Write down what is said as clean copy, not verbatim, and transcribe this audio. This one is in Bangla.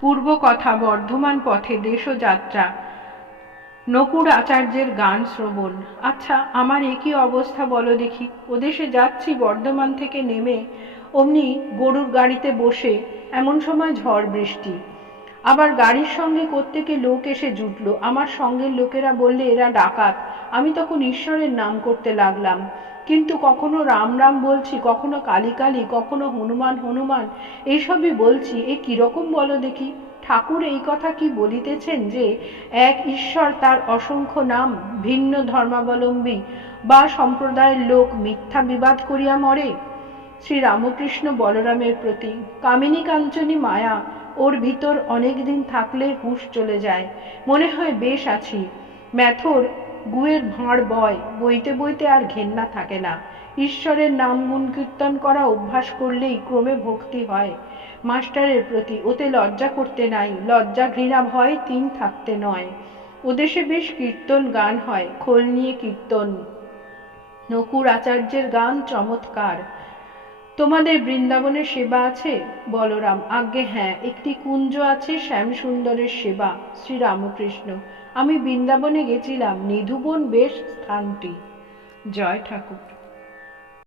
পূর্ব কথা বর্ধমান পথে দেশযাত্রা, নকুর আচার্যের গান শ্রবণ। আচ্ছা, আমার একই অবস্থা বলো দেখি। ওদেশে যাচ্ছি বর্ধমান থেকে নেমে, অমনি গরুর গাড়িতে বসে এমন সময় ঝড় বৃষ্টি। আবার গাড়ির সঙ্গে কোত্থেকে লোক এসে জুটলো। আমার সঙ্গের লোকেরা বললে এরা ডাকাত। আমি তখন ঈশ্বরের নাম করতে লাগলাম, কিন্তু কখনো রাম রাম বলছি, কখনো কালী কালী, কখনো হনুমান হনুমান, এইসবই বলছি। এ কিরকম বলো দেখি। ঠাকুর এই কথা কি বলিতেছেন যে এক ঈশ্বর, তার অসংখ্য নাম, ভিন্ন ধর্মাবলম্বী বা সম্প্রদায়ের লোক মিথ্যা বিবাদ করিয়া মরে? শ্রী রামকৃষ্ণ বলরামের প্রতি কামিনী কাঞ্চনী মায়া, ওর ভিতর অনেক দিন থাকলে হুঁশ চলে যায়, মনে হয় বেশ আছি। ম্যাথর গুয়ের ভাঁড় বয়, বইতে বইতে আর ঘেন্না থাকে না। ঈশ্বরের নাম গুণ কীর্তন করা অভ্যাস করলেই ক্রমে ভক্তি হয়। মাস্টারের প্রতি ওতে লজ্জা করতে নাই, লজ্জা ঘৃণা ভয় তিন থাকতে নয়। ওদেশে বেশ কীর্তন গান হয়, খোল নিয়ে কীর্তন। নকুর আচার্যের গান চমৎকার। তোমাদের বৃন্দাবনের সেবা আছে? বলরাম: আজ্ঞে হ্যাঁ, একটি কুঞ্জ আছে, শ্যামসুন্দরের সেবা। শ্রী রামকৃষ্ণ: আমি বৃন্দাবনে গেছিলাম, নিধুবন বেশ স্থানটি। জয় ঠাকুর।